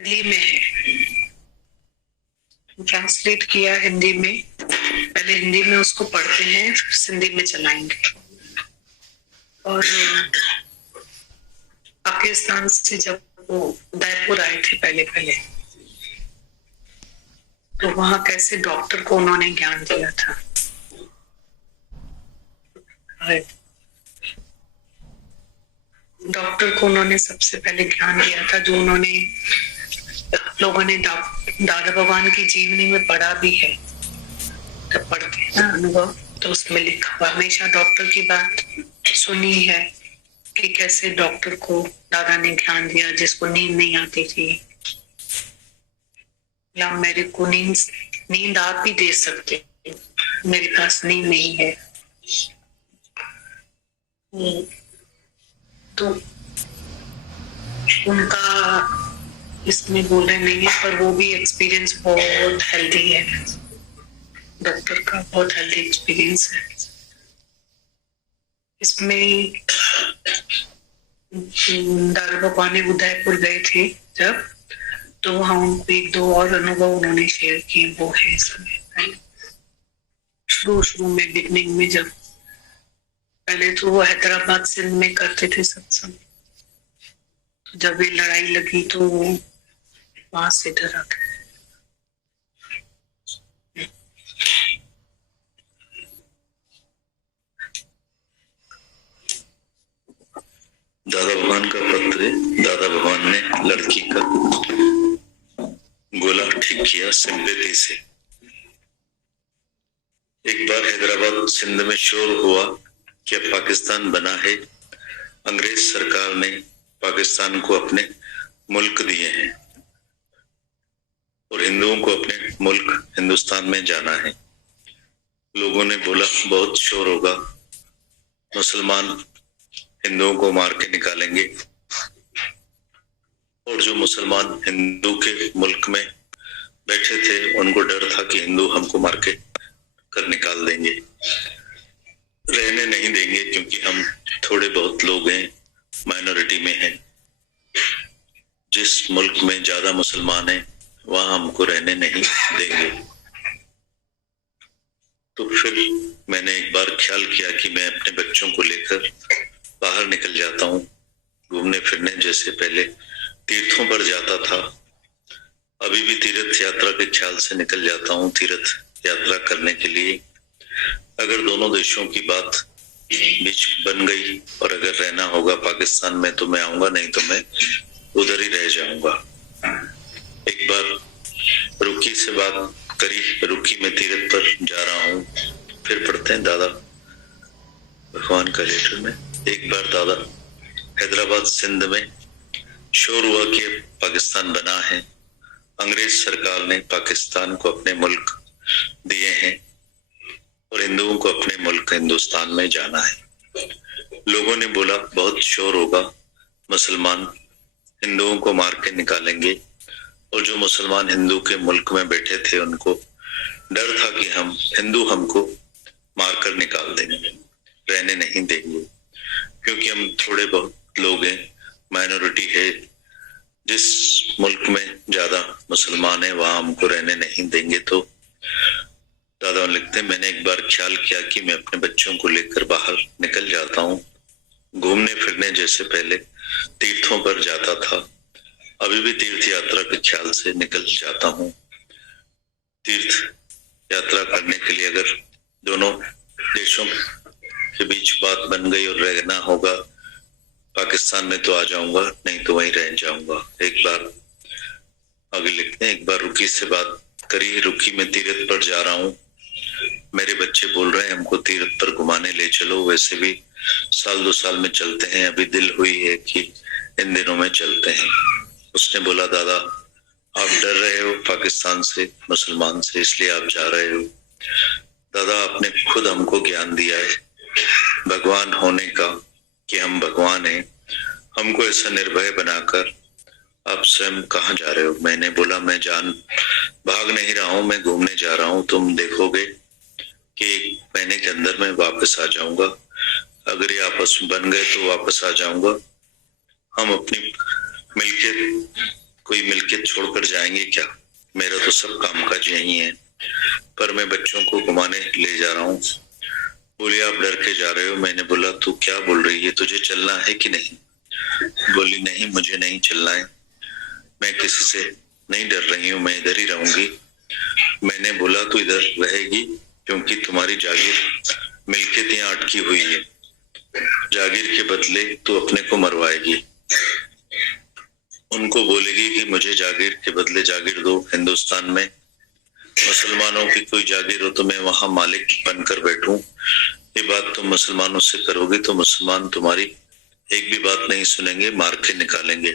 हिंदी में है, ट्रांसलेट किया हिंदी में। पहले हिंदी में उसको पढ़ते हैं, फिर सिंधी में चलाएंगे। और पाकिस्तान से जब वो उदयपुर आए थे पहले पहले, तो वहां कैसे डॉक्टर को उन्होंने ज्ञान दिया था। डॉक्टर को उन्होंने सबसे पहले ज्ञान दिया था, जो उन्होंने लोगों ने दादा भगवान की जीवनी में पढ़ा भी है। जब पढ़ते हैं ना अनुभव, तो उसमें लिखा हुआ हमेशा डॉक्टर की बात सुनी है कि कैसे डॉक्टर को दादा ने ज्ञान दिया, जिसको नींद नहीं आती थी, या मेरे को नींद आप ही दे सकते, मेरे पास नींद नहीं है। तो उनका इसमें बोल रहे नहीं है, पर वो भी एक्सपीरियंस बहुत हेल्दी है। डॉक्टर का बहुत हेल्दी एक्सपीरियंस है। इसमें दादा भगवान ने उदयपुर गए थे जब, तो वहां उनको एक दो और अनुभव उन्होंने शेयर किए, वो है इसमें। शुरू में बिगनिंग में, जब पहले तो वो हैदराबाद सिंध में करते थे सत्संग, जब ये लड़ाई लगी तो वहां से इधर आ गए। दादा भगवान का पत्र है। दादा भगवान ने लड़की का गोला ठीक किया सिंपैथी से। एक बार हैदराबाद सिंध में शोर हुआ कि अब पाकिस्तान बना है। अंग्रेज सरकार ने पाकिस्तान को अपने मुल्क दिए हैं और हिंदुओं को अपने मुल्क हिंदुस्तान में जाना है। लोगों ने बोला बहुत शोर होगा, मुसलमान हिंदुओं को मार के निकालेंगे। और जो मुसलमान हिंदू के मुल्क में बैठे थे, उनको डर था कि हिंदू हमको मार के कर निकाल देंगे, रहने नहीं देंगे, क्योंकि हम थोड़े बहुत लोग हैं, माइनॉरिटी में हैं। जिस मुल्क में ज्यादा मुसलमान हैं, वहां हमको रहने नहीं देंगे। तो फिर मैंने एक बार ख्याल किया कि मैं अपने बच्चों को लेकर बाहर निकल जाता हूँ घूमने फिरने, जैसे पहले तीर्थों पर जाता था। अभी भी तीर्थ यात्रा के ख्याल से निकल जाता हूँ तीर्थ यात्रा करने के लिए। अगर दोनों देशों की बात बीच बन गई और अगर रहना होगा पाकिस्तान में तो मैं आऊंगा, नहीं तो मैं उधर ही रह जाऊंगा। एक बार रुकी से बात करी, रुकी में तीर्थ पर जा रहा हूँ। फिर पढ़ते हैं दादा भगवान का लेटर में। एक बार दादा हैदराबाद सिंध में शोर हुआ कि पाकिस्तान बना है। अंग्रेज सरकार ने पाकिस्तान को अपने मुल्क दिए हैं और हिंदुओं को अपने मुल्क हिंदुस्तान में जाना है। लोगों ने बोला बहुत शोर होगा, मुसलमान हिंदुओं को मार के निकालेंगे। और जो मुसलमान हिंदू के मुल्क में बैठे थे, उनको डर था कि हम हिंदू हमको मार कर निकाल देंगे, रहने नहीं देंगे, क्योंकि हम थोड़े बहुत लोग हैं, माइनॉरिटी है। जिस मुल्क में ज्यादा मुसलमान है, वहां हमको रहने नहीं देंगे। तो दादा लिखते हैं, मैंने एक बार ख्याल किया कि मैं अपने बच्चों को लेकर बाहर निकल जाता हूँ घूमने फिरने, जैसे पहले तीर्थों पर जाता था। अभी भी तीर्थ यात्रा के ख्याल से निकल जाता हूँ। तीर्थ यात्रा करने के लिए अगर दोनों देशों के बीच बात बन गई और रहना होगा पाकिस्तान में तो आ जाऊंगा, नहीं तो वहीं रह जाऊंगा। एक बार आगे लिखते हैं, एक बार रुकी से बात करी, रुकी में तीर्थ पर जा रहा हूँ। मेरे बच्चे बोल रहे हैं हमको तीर्थ पर घुमाने ले चलो, वैसे भी साल 2 साल में चलते हैं, अभी दिल हुई है कि इन दिनों में चलते हैं। उसने बोला दादा आप डर रहे हो पाकिस्तान से, मुसलमान से, इसलिए आप जा रहे हो। दादा आपने खुद हमको ज्ञान दिया है भगवान होने का, कि हम भगवान हैं। हमको ऐसा निर्भय बनाकर आप स्वयं कहाँ जा रहे हो? मैंने बोला मैं भाग नहीं रहा हूँ, मैं घूमने जा रहा हूँ। तुम देखोगे कि 1 महीने के अंदर मैं वापस आ जाऊंगा। अगर ये आपस में बन गए तो वापस आ जाऊंगा। हम अपनी मिलकियत कोई मिलकियत छोड़कर जाएंगे क्या? मेरा तो सब कामकाज यही है, पर मैं बच्चों को घुमाने ले जा रहा हूँ। बोली आप डर के जा रहे हो। मैंने बोला तू क्या बोल रही है, तुझे चलना है कि नहीं? बोली नहीं, मुझे नहीं चलना है, मैं किसी से नहीं डर रही हूँ, मैं इधर ही रहूंगी। मैंने बोला तू इधर रहेगी क्योंकि तुम्हारी जागीर मिलकियत यहाँ अटकी हुई है, जागीर के बदले तू अपने को मरवाएगी। उनको बोलेगी कि मुझे जागीर के बदले जागीर दो। हिंदुस्तान में मुसलमानों की कोई जागीर हो तो मैं वहां मालिक बनकर बैठूं। ये बात तुम मुसलमानों से करोगे तो मुसलमान तुम्हारी एक भी बात नहीं सुनेंगे, मार के निकालेंगे।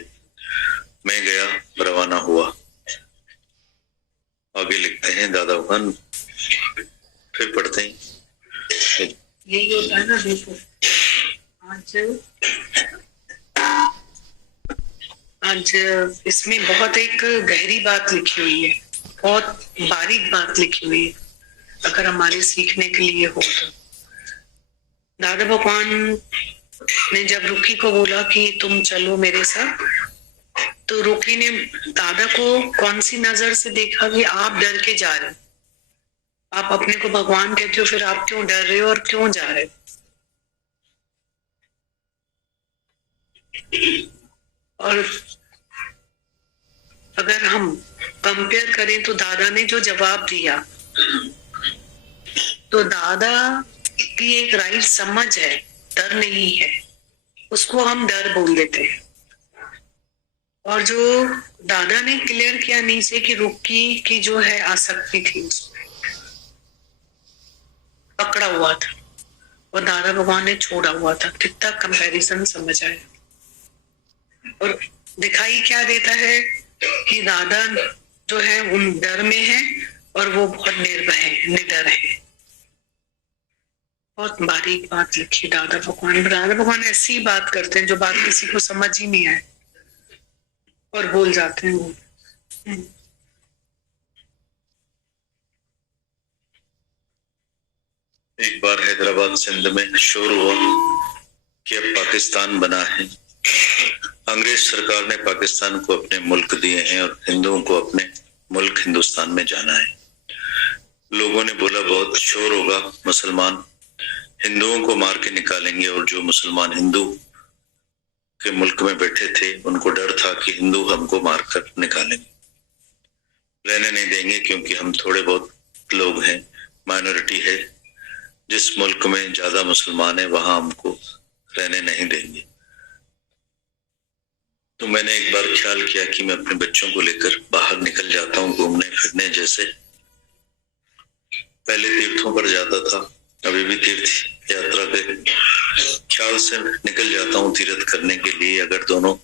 मैं गया, रवाना हुआ। आगे लिखते हैं दादा भगवान, फिर पढ़ते हैं। यही होता है ना। देखो आज इसमें बहुत एक गहरी बात लिखी हुई है, बहुत बारीक बात लिखी हुई है, अगर हमारे सीखने के लिए हो तो। दादा भगवान ने जब रुकी को बोला कि तुम चलो मेरे साथ, तो रुकी ने दादा को कौन सी नजर से देखा कि आप डर के जा रहे हो, आप अपने को भगवान कहते हो, फिर आप क्यों डर रहे हो और क्यों जा रहे हो? और अगर हम कंपेयर करें तो दादा ने जो जवाब दिया, तो दादा की एक राइट समझ है, डर नहीं है, उसको हम डर बोल देते हैं। और जो दादा ने क्लियर किया नीचे कि रुक्की की जो है आसक्ति थी, पकड़ा हुआ था और दादा भगवान ने छोड़ा हुआ था। कितना कंपैरिजन समझ आया। और दिखाई क्या देता है कि दादा जो है उन डर में है और वो बहुत निर्भय है, निडर है। बहुत बारीक बात लिखी दादा भगवान ऐसी बात करते हैं जो बात किसी को समझ ही नहीं आए और बोल जाते हैं वो। एक बार हैदराबाद सिंध में शोर हुआ कि अब पाकिस्तान बना है। अंग्रेज सरकार ने पाकिस्तान को अपने मुल्क दिए हैं और हिंदुओं को अपने मुल्क हिंदुस्तान में जाना है। लोगों ने बोला बहुत शोर होगा, मुसलमान हिंदुओं को मार के निकालेंगे, और जो मुसलमान हिंदू के मुल्क में बैठे थे उनको डर था कि हिंदू हमको मारकर निकालेंगे, रहने नहीं देंगे, क्योंकि हम थोड़े बहुत लोग हैं, माइनॉरिटी है। जिस मुल्क में ज्यादा मुसलमान है वहां हमको रहने नहीं देंगे। तो मैंने एक बार ख्याल किया कि मैं अपने बच्चों को लेकर बाहर निकल जाता हूँ घूमने फिरने। जैसे पहले तीर्थों पर जाता था, अभी भी तीर्थ यात्रा के ख्याल से निकल जाता हूँ तीर्थ करने के लिए। अगर दोनों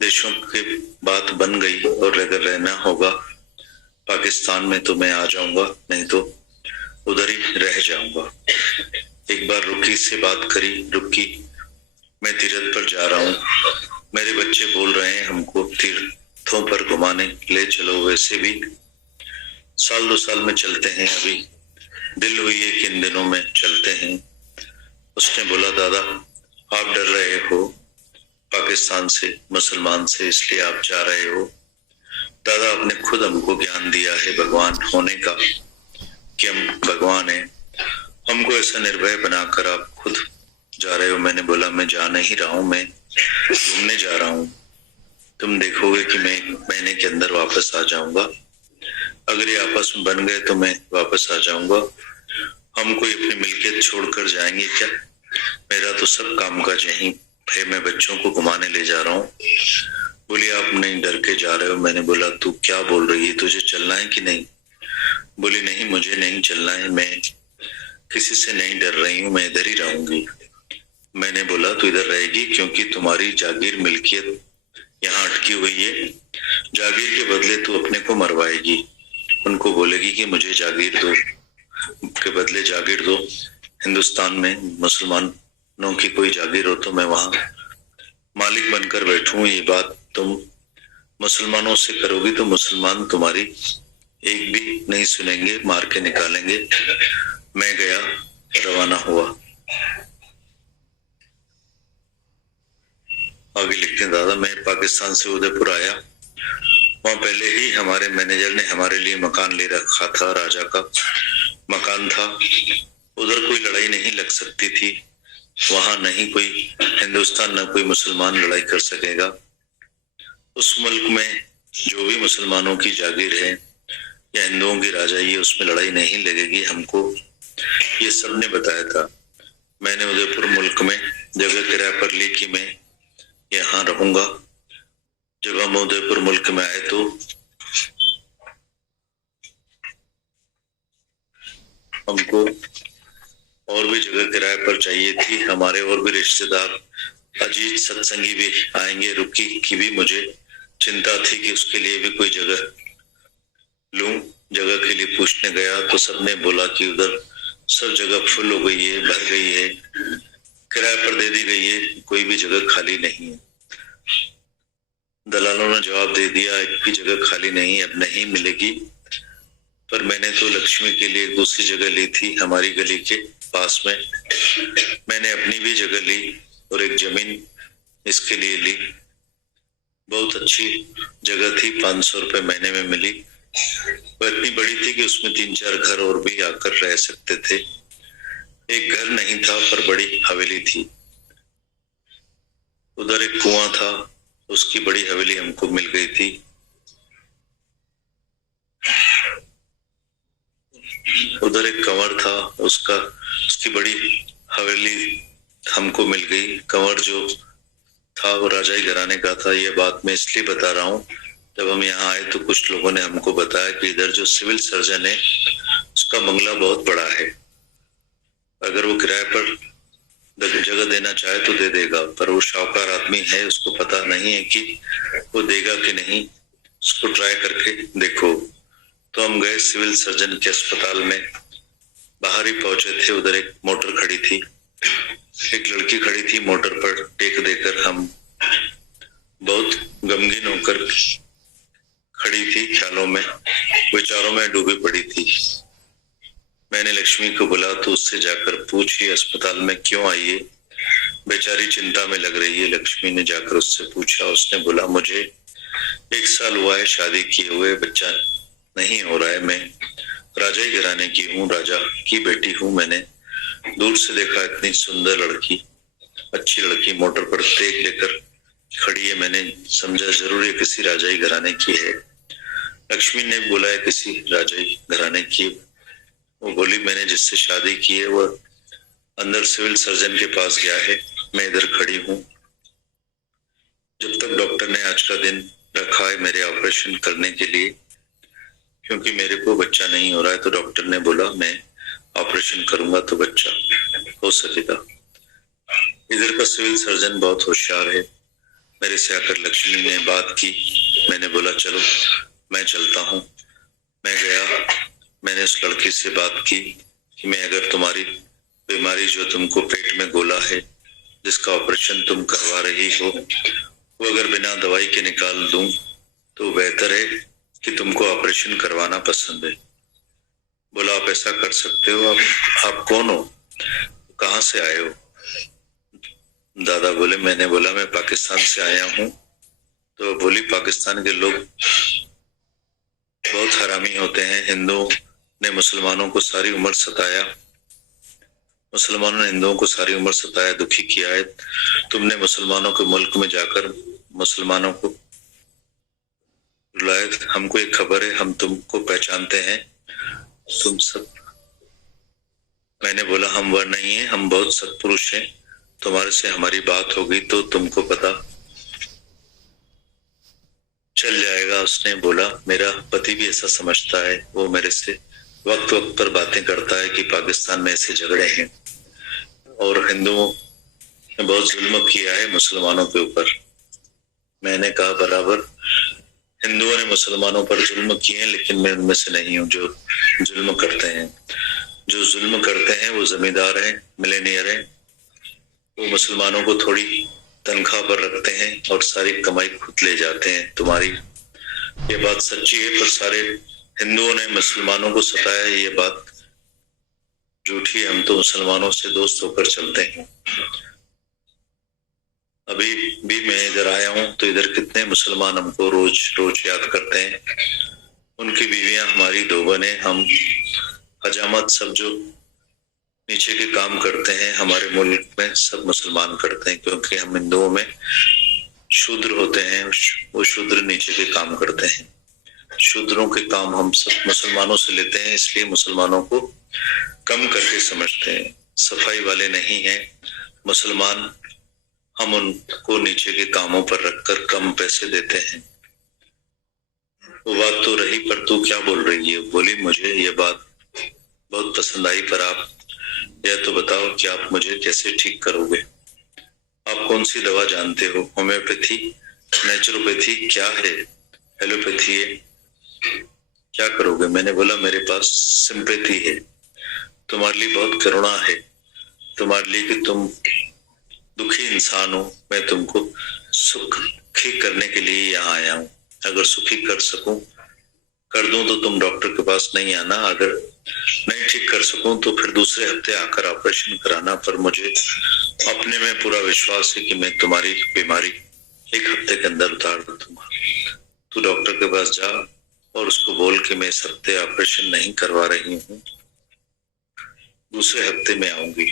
देशों की बात बन गई और अगर रहना होगा पाकिस्तान में तो मैं आ जाऊंगा, नहीं तो उधर ही रह जाऊंगा। एक बार रुकी से बात करी, रुकी मैं तीर्थ पर जा रहा हूँ, मेरे बच्चे बोल रहे हैं हमको तीर्थों पर घुमाने ले चलो। वैसे भी साल 2 साल में चलते हैं, अभी दिल हुई है कि इन दिनों में चलते हैं। उसने बोला दादा आप डर रहे हो पाकिस्तान से, मुसलमान से, इसलिए आप जा रहे हो। दादा आपने खुद हमको ज्ञान दिया है भगवान होने का कि हम भगवान हैं, हमको ऐसा निर्भय बनाकर आप खुद जा रहे हो। मैंने बोला मैं जा नहीं रहा हूँ, मैं घूमने जा रहा हूँ। तुम देखोगे कि मैं 1 महीने के अंदर वापस आ जाऊंगा। अगर ये आपस में बन गए तो मैं वापस आ जाऊंगा। हम कोई अपनी मिल्कियत छोड़कर जाएंगे क्या? मेरा तो सब कामकाज यहीं है, मैं बच्चों को घुमाने ले जा रहा हूँ। बोली आप नहीं डर के जा रहे हो। मैंने बोला तू क्या बोल रही है, तुझे चलना है कि नहीं? बोली नहीं मुझे नहीं चलना है, मैं किसी से नहीं डर रही हूँ, मैं इधर ही रहूंगी। मैंने बोला तू इधर रहेगी क्योंकि तुम्हारी जागीर मिल्कियत यहाँ अटकी हुई है, जागीर के बदले तू अपने को मरवाएगी। उनको बोलेगी कि मुझे जागीर दो, के बदले जागीर दो। हिंदुस्तान में मुसलमानों की कोई जागीर हो तो मैं वहां मालिक बनकर बैठूं। ये बात तुम मुसलमानों से करोगी तो मुसलमान तुम्हारी एक भी नहीं सुनेंगे, मार के निकालेंगे। मैं गया, रवाना हुआ। आगे लिखते हैं दादा मैं पाकिस्तान से उदयपुर आया वहां पहले ही हमारे मैनेजर ने हमारे लिए मकान ले रखा था, राजा का मकान था। उधर कोई लड़ाई नहीं लग सकती थी। वहां नहीं कोई हिंदुस्तान न कोई मुसलमान लड़ाई कर सकेगा। उस मुल्क में जो भी मुसलमानों की जागीर है या हिंदुओं की राजाई है, उसमें लड़ाई नहीं लगेगी। हमको ये सब ने बताया था। मैंने उदयपुर मुल्क में जगह किराए पर ली कि मैं यहाँ रहूंगा। जब हम उदयपुर मुल्क में आए तो हमको और भी जगह किराए पर चाहिए थी। हमारे और भी रिश्तेदार अजीत सत्संगी भी आएंगे। रुकी की भी मुझे चिंता थी कि उसके लिए भी कोई जगह लूं। जगह के लिए पूछने गया तो सबने बोला कि उधर सब जगह फुल हो गई है, भर गई है, किराए पर दे दी गई है, कोई भी जगह खाली नहीं है। दलालों ने जवाब दे दिया एक भी जगह खाली नहीं, अब नहीं मिलेगी। पर मैंने तो लक्ष्मी के लिए दूसरी जगह ली थी हमारी गली के पास में। मैंने अपनी भी जगह ली और एक जमीन इसके लिए ली। बहुत अच्छी जगह थी, 500 रुपए महीने में मिली। वो इतनी बड़ी थी कि उसमें 3-4 घर और भी आकर रह सकते थे। एक घर नहीं था पर बड़ी हवेली थी। उधर एक कुआं था, उसकी बड़ी हवेली हमको मिल गई थी। उधर एक कंवर था, उसकी बड़ी हवेली हमको मिल गई। कंवर जो था वो राजाई घराने का था। ये बात मैं इसलिए बता रहा हूँ, जब हम यहाँ आए तो कुछ लोगों ने हमको बताया कि इधर जो सिविल सर्जन है उसका बंगला बहुत बड़ा है। अगर वो किराए पर जगह देना चाहे तो दे देगा, पर वो शाहूकार आदमी है, उसको पता नहीं है कि वो देगा कि नहीं। उसको ट्राई करके देखो। तो हम गए सिविल सर्जन के अस्पताल में। बाहर ही पहुंचे थे, उधर एक मोटर खड़ी थी, एक लड़की खड़ी थी मोटर पर टेक देकर। हम बहुत गमगीन होकर खड़ी थी, ख्यालों में, विचारों में डूबी पड़ी थी। मैंने लक्ष्मी को बोला तो उससे जाकर पूछी अस्पताल में क्यों आई है, बेचारी चिंता में लग रही है। लक्ष्मी ने जाकर उससे पूछा, उसने बोला मुझे 1 साल हुआ है शादी किए हुए, बच्चा नहीं हो रहा है। मैं राजाई घराने की हूँ, राजा की बेटी हूँ। मैंने दूर से देखा इतनी सुंदर लड़की, अच्छी लड़की मोटर पर टेक लेकर खड़ी है। मैंने समझा जरूर ये किसी राजाई घराने की है। लक्ष्मी ने बोला है किसी राजाई घराने की। वो बोली मैंने जिससे शादी की है वो अंदर सिविल सर्जन के पास गया है, मैं इधर खड़ी हूँ। जब तक डॉक्टर ने आज का दिन रखा है मेरे ऑपरेशन करने के लिए, क्योंकि मेरे को बच्चा नहीं हो रहा है, तो डॉक्टर ने बोला मैं ऑपरेशन करूंगा तो बच्चा हो सकेगा। इधर का सिविल सर्जन बहुत होशियार है। मेरे से आकर लक्ष्मी ने बात की। मैंने बोला चलो मैं चलता हूँ। मैं गया, मैंने उस लड़की से बात की कि मैं अगर तुम्हारी बीमारी जो तुमको पेट में गोला है, जिसका ऑपरेशन तुम करवा रही हो, वो अगर बिना दवाई के निकाल दूं तो बेहतर है कि तुमको ऑपरेशन करवाना पसंद है। बोला आप ऐसा कर सकते हो। आप कौन हो, कहाँ से आए हो? दादा बोले, मैंने बोला मैं पाकिस्तान से आया हूँ। तो बोली पाकिस्तान के लोग बहुत हरामी होते हैं। हिंदुओं ने मुसलमानों को सारी उम्र सताया, मुसलमानों ने हिंदुओं को सारी उम्र सताया, दुखी किया है। तुमने मुसलमानों के मुल्क में जाकर मुसलमानों को रुलाया। हमको एक खबर है, हम तुमको पहचानते हैं, तुम सब। मैंने बोला हम वह नहीं है, हम बहुत सत्पुरुष हैं। तुम्हारे से हमारी बात हो गई तो तुमको पता चल जाएगा। उसने बोला मेरा पति भी ऐसा समझता है, वो मेरे से वक्त वक्त पर बातें करता है कि पाकिस्तान में ऐसे झगड़े हैं और हिंदुओं ने बहुत जुल्म किया है मुसलमानों के ऊपर। मैंने कहा बराबर, हिंदुओं ने मुसलमानों पर जुल्म किए हैं, लेकिन मैं उनमें से नहीं हूँ जो जुल्म करते हैं। जो जुल्म करते हैं वो जमींदार हैं, मिलेनियर हैं। वो मुसलमानों को थोड़ी तनख्वाह पर रखते हैं और सारी कमाई खुद ले जाते हैं। तुम्हारी ये बात सच्ची है, पर सारे हिंदुओं ने मुसलमानों को सताया है, ये बात झूठी है। हम तो मुसलमानों से दोस्त होकर चलते हैं। अभी भी मैं इधर आया हूँ तो इधर कितने मुसलमान हमको रोज रोज याद करते हैं। उनकी बीवियां, हमारी दो बहनें, हम हजामत सब जो नीचे के काम करते हैं हमारे मुल्क में सब मुसलमान करते हैं, क्योंकि हम हिंदुओं में शूद्र होते हैं, वो शूद्र नीचे के काम करते हैं। शूद्रों के काम हम सब मुसलमानों से लेते हैं, इसलिए मुसलमानों को कम करके समझते हैं। सफाई वाले नहीं हैं मुसलमान, हम उनको नीचे के कामों पर रखकर कम पैसे देते हैं। वो बात तो रही, पर तू क्या बोल रही है? बोली, मुझे ये बात बहुत पसंद आई, पर आप यह तो बताओ कि आप मुझे कैसे ठीक करोगे? आप कौन सी दवा जानते हो? होम्योपैथी, नेचुरोपैथी, क्या है? एलोपैथी है? क्या करोगे? मैंने बोला, मेरे पास सिंपैथी है, तुम्हारे लिए बहुत करुणा है, तुम्हारे लिए कि तुम दुखी इंसान हो, मैं तुमको सुखी करने के लिए यहाँ आया हूँ। अगर सुखी कर सकूं कर दूं तो तुम डॉक्टर के पास नहीं आना, अगर नहीं ठीक कर सकूं तो फिर दूसरे हफ्ते आकर ऑपरेशन कराना। पर मुझे अपने में पूरा विश्वास है कि मैं तुम्हारी बीमारी एक हफ्ते के अंदर उतार दूंगा। तू डॉक्टर के पास जा और उसको बोल कि मैं इस हफ्ते ऑपरेशन नहीं करवा रही हूँ, दूसरे हफ्ते में आऊंगी।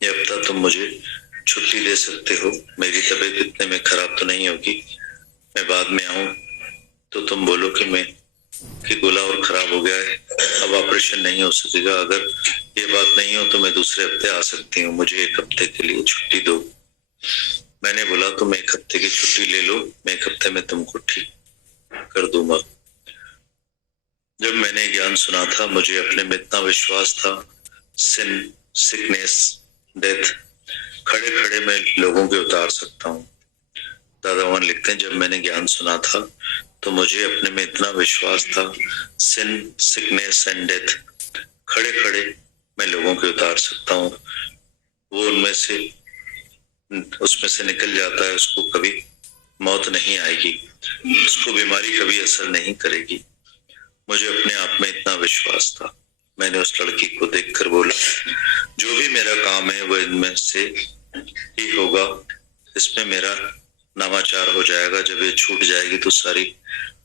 ये हफ्ता तुम मुझे छुट्टी दे सकते हो, मेरी तबीयत इतने में खराब तो नहीं होगी, मैं बाद में आऊं तो तुम बोलो कि गोला और खराब हो गया है, अब ऑपरेशन नहीं हो सकेगा। अगर ये बात नहीं हो तो मैं दूसरे हफ्ते आ सकती हूँ, मुझे एक हफ्ते के लिए छुट्टी दो। मैंने बोला, तुम एक हफ्ते की छुट्टी ले लो, मैं एक हफ्ते में तुमको ठीक कर दूंगा। जब मैंने ज्ञान सुना था, मुझे अपने में इतना विश्वास था, सिन, सिकनेस, डेथ खड़े खड़े मैं लोगों के उतार सकता हूँ। दादा वन लिखते हैं, जब मैंने ज्ञान सुना था तो मुझे अपने में इतना विश्वास था, सिन, सिकनेस एंड डेथ खड़े खड़े मैं लोगों के उतार सकता हूँ। वो उसमें से निकल जाता है, उसको कभी मौत नहीं आएगी, उसको बीमारी कभी असर नहीं करेगी। मुझे अपने आप में इतना विश्वास था। मैंने उस लड़की को देखकर बोला, जो भी मेरा काम है वो इनमें से ही होगा, इसमें मेरा नामाचार हो जाएगा। जब ये छूट जाएगी तो सारी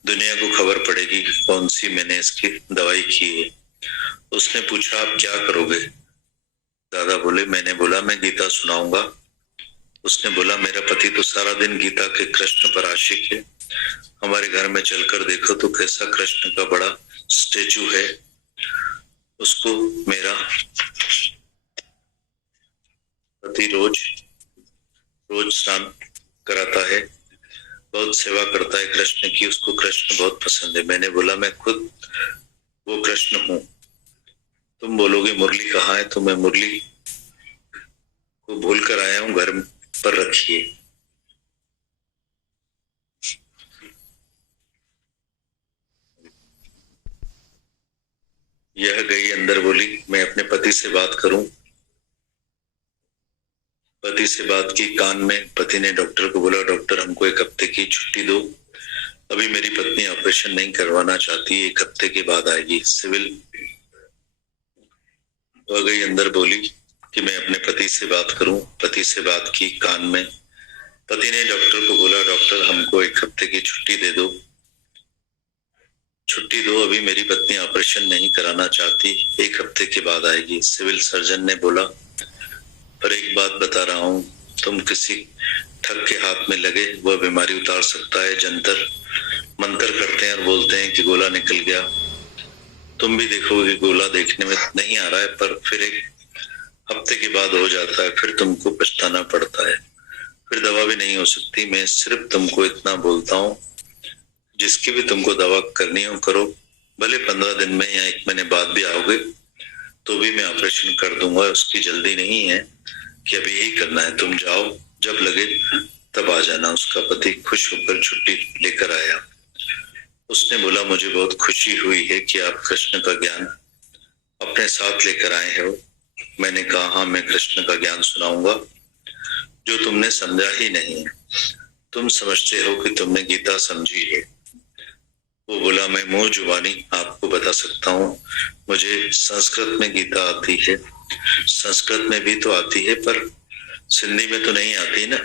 दुनिया को खबर पड़ेगी कौन सी मैंने इसकी दवाई की है। उसने पूछा, आप क्या करोगे? दादा बोले, मैंने बोला, मैं गीता सुनाऊंगा। उसने बोला, मेरा पति तो सारा दिन गीता के कृष्ण पर आशिक है, हमारे घर में चलकर देखो तो कैसा कृष्ण का बड़ा स्टेचू है, उसको मेरा पति रोज स्नान कराता है, बहुत सेवा करता है कृष्ण की, उसको कृष्ण बहुत पसंद है। मैंने बोला, मैं खुद वो कृष्ण हूँ। तुम बोलोगे मुरली कहाँ है, तो मैं मुरली को भूल कर आया हूँ, घर पर रखिए। यह गई अंदर, बोली, मैं अपने पति से बात करूं। पति से बात की कान में। पति ने डॉक्टर को बोला, डॉक्टर हमको एक हफ्ते की छुट्टी दो, अभी मेरी पत्नी ऑपरेशन नहीं करवाना चाहती, एक हफ्ते के बाद आएगी। सिविल वह गई अंदर, बोली कि मैं अपने पति से बात करूं। पति से बात की कान में। पति ने डॉक्टर को बोला, डॉक्टर हमको एक हफ्ते की छुट्टी दे दो, छुट्टी दो, अभी मेरी पत्नी ऑपरेशन नहीं कराना चाहती, एक हफ्ते के बाद आएगी। सिविल सर्जन ने बोला, पर एक बात बता रहा हूं, तुम किसी ठग के हाथ में लगे, वह बीमारी उतार सकता है। जंतर मंतर करते हैं और बोलते हैं कि गोला निकल गया। तुम भी देखोगे गोला देखने में नहीं आ रहा है, पर फिर एक हफ्ते के बाद हो जाता है, फिर तुमको पछताना पड़ता है, फिर दवा भी नहीं हो सकती। मैं सिर्फ तुमको इतना बोलता हूँ, जिसकी भी तुमको दवा करनी हो करो, भले 15 दिन में या 1 महीने बाद भी आओगे तो भी मैं ऑपरेशन कर दूंगा, उसकी जल्दी नहीं है कि अभी यही करना है, तुम जाओ, जब लगे तब आ जाना। उसका पति खुश होकर छुट्टी लेकर आया। उसने बोला, मुझे बहुत खुशी हुई है कि आप कृष्ण का ज्ञान अपने साथ लेकर आए हो। मैंने कहा, हाँ, मैं कृष्ण का ज्ञान सुनाऊंगा जो तुमने समझा ही नहीं है। तुम समझते हो कि तुमने गीता समझी है। वो बोला, मैं मुंह जुबानी आपको बता सकता हूँ, मुझे संस्कृत में गीता आती है, संस्कृत में भी तो आती है, पर सिंधी में तो नहीं आती ना।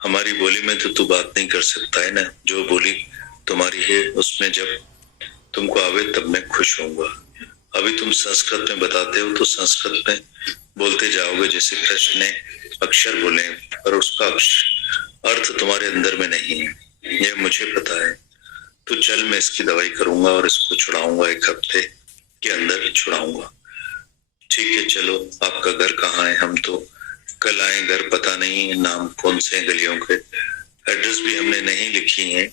हमारी बोली में तो तू बात नहीं कर सकता है ना, जो बोली तुम्हारी है उसमें जब तुमको आवे तब मैं खुश होऊंगा। अभी तुम संस्कृत में बताते हो तो संस्कृत में बोलते जाओगे जैसे कृष्ण ने अक्षर बोले, पर उसका अर्थ तुम्हारे अंदर में नहीं है, यह मुझे पता है। तो चल, मैं इसकी दवाई करूंगा और इसको छुड़ाऊंगा, 1 हफ्ते के अंदर छुड़ाऊंगा। ठीक है, चलो। आपका घर कहाँ है? हम तो कल आए, घर पता नहीं नाम कौन से गलियों के, एड्रेस भी हमने नहीं लिखी है।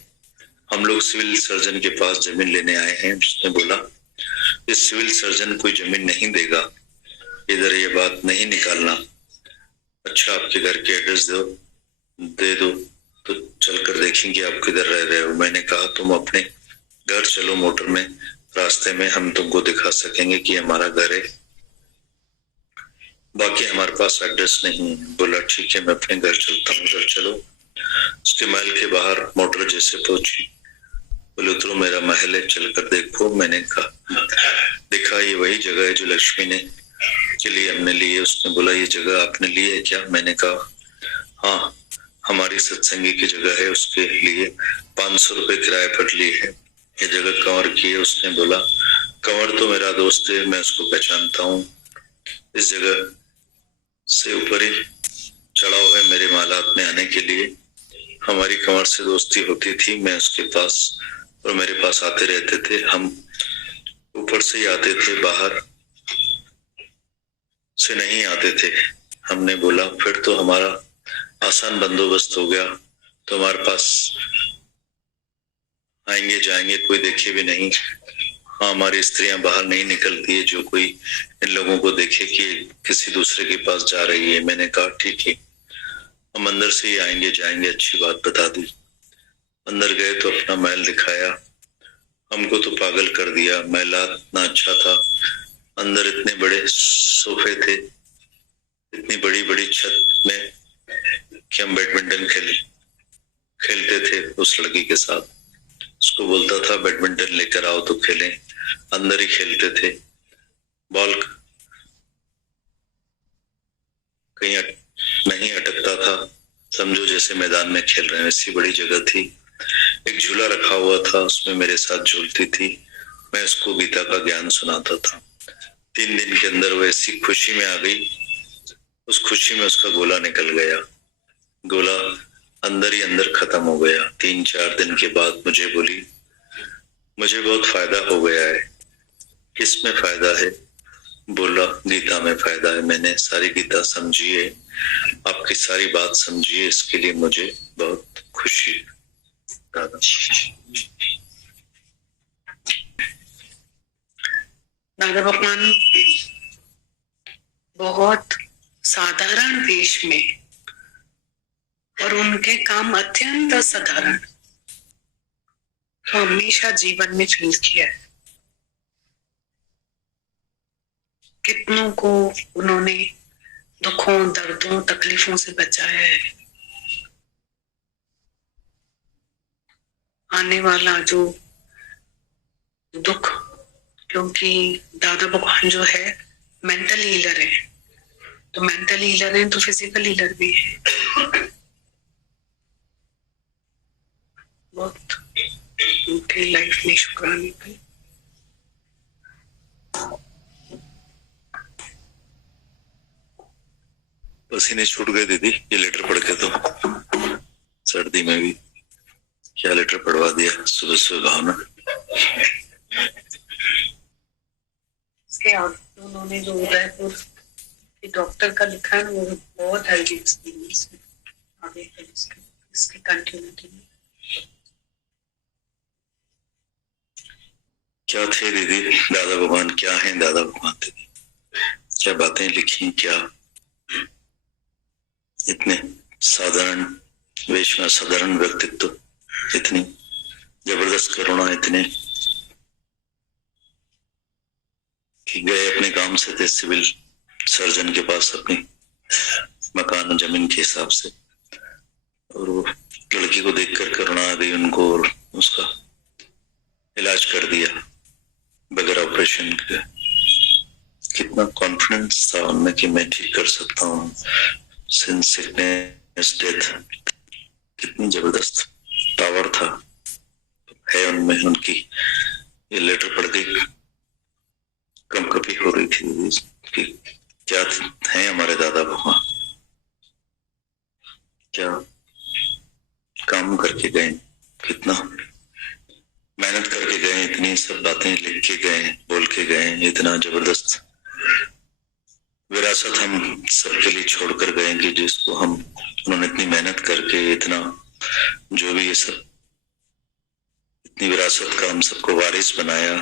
हम लोग सिविल सर्जन के पास जमीन लेने आए हैं। उसने बोला इस सिविल सर्जन कोई जमीन नहीं देगा, इधर ये बात नहीं निकालना। अच्छा, आपके घर के एड्रेस दे दो तो चलकर देखेंगे आप किधर रह रहे हो। मैंने कहा तुम अपने घर चलो, मोटर में रास्ते में हम तुमको दिखा सकेंगे कि हमारा घर है, बाकी हमारे पास एड्रेस नहीं है। बोला ठीक है, मैं अपने घर चलता हूँ। घर चलो। उसके महल के बाहर मोटर जैसे पहुंची, बोले उतरो, मेरा महल है, चलकर देखो। मैंने कहा देखा, ये वही जगह है जो लक्ष्मी ने के लिए हमने ली है। उसने बोला ये जगह आपने ली है क्या? मैंने कहा हाँ, हमारी सत्संगी की जगह है, उसके लिए 500 रुपए किराए पर ली है। ये जगह कंवर की है। उसने बोला कंवर तो मेरा दोस्त है, मैं उसको पहचानता हूँ। इस जगह से ऊपर ही चढ़ाव है मेरे मालात में आने के लिए। हमारी कंवर से दोस्ती होती थी, मैं उसके पास और मेरे पास आते रहते थे। हम ऊपर से ही आते थे, बाहर से नहीं आते थे। हमने बोला फिर तो हमारा आसान बंदोबस्त हो गया, तो हमारे पास आएंगे जाएंगे, कोई देखे भी नहीं। हाँ, हमारी स्त्रियां बाहर नहीं निकलती है जो कोई इन लोगों को देखे कि किसी दूसरे के पास जा रही है। मैंने कहा ठीक है, हम अंदर से ही आएंगे जाएंगे, अच्छी बात बता दी। अंदर गए तो अपना महल दिखाया, हमको तो पागल कर दिया। महल इतना अच्छा था, अंदर इतने बड़े सोफे थे, इतनी बड़ी बड़ी छत में कि हम बैडमिंटन खेलते थे उस लड़की के साथ। उसको बोलता था बैडमिंटन लेकर आओ तो खेलें, अंदर ही खेलते थे। बॉल कहीं नहीं अटकता था, समझो जैसे मैदान में खेल रहे हैं, ऐसी बड़ी जगह थी। एक झूला रखा हुआ था, उसमें मेरे साथ झूलती थी, मैं उसको गीता का ज्ञान सुनाता था। 3 दिन के अंदर वो ऐसी खुशी में आ गई, उस खुशी में उसका गोला निकल गया। गोला अंदर ही अंदर खत्म हो गया। 3-4 दिन के बाद मुझे बोली मुझे बहुत फायदा हो गया है। किसमें फायदा है? बोला गीता में फायदा है। मैंने सारी गीता समझी है, आपकी सारी बात समझी है, इसके लिए मुझे बहुत खुशी है। दादा भगवान बहुत साधारण वेश में और उनके काम अत्यंत असाधारण, तो हमेशा जीवन में फील किया है। कितनों को उन्होंने दुखों, दर्दों, तकलीफों से बचाया है। आने वाला जो दुख, क्योंकि दादा भगवान जो है मेंटल हीलर है, तो मेंटल हीलर है तो फिजिकल हीलर भी है। बहुत उनकी लाइफ में शुक्राने की। पसीने छूट गए दीदी, ये लेटर पढ़ के तो सर्दी में भी क्या लेटर पढ़वा दिया सुबह सुबह भावना। इसके आगे उन्होंने जो उदयपुर के डॉक्टर का लिखा है वो बहुत हेल्दी एक्सपीरियंस है। आगे इसकी कंटिन्यूटी में क्या थे दीदी दादा भगवान? क्या हैं दादा भगवान दीदी? क्या बातें लिखी? क्या इतने साधारण वेश में साधारण व्यक्तित्व, इतनी जबरदस्त करुणा, इतने कि गए अपने काम से थे सिविल सर्जन के पास अपनी मकान जमीन के हिसाब से, और वो लड़की को देखकर करुणा आ गई उनको और उसका इलाज कर दिया बगैर ऑपरेशन के। कितना कॉन्फिडेंस था उनमें कि मैं ठीक कर सकता हूँ, सिंस सिकनेस डेथ कितनी जबरदस्त पावर था है उनमें। उनकी ये लेटर पढ़ के कम कपी हो रही थी कि क्या है हमारे दादा भगवान, क्या काम करके गए, कितना मेहनत करके गए, इतनी सब बातें लिख के गए, बोल के गए, इतना जबरदस्त विरासत हम सबके लिए छोड़कर गए कि जिसको हम उन्होंने इतनी मेहनत करके इतना जो भी ये सब इतनी विरासत का हम सबको वारिस बनाया।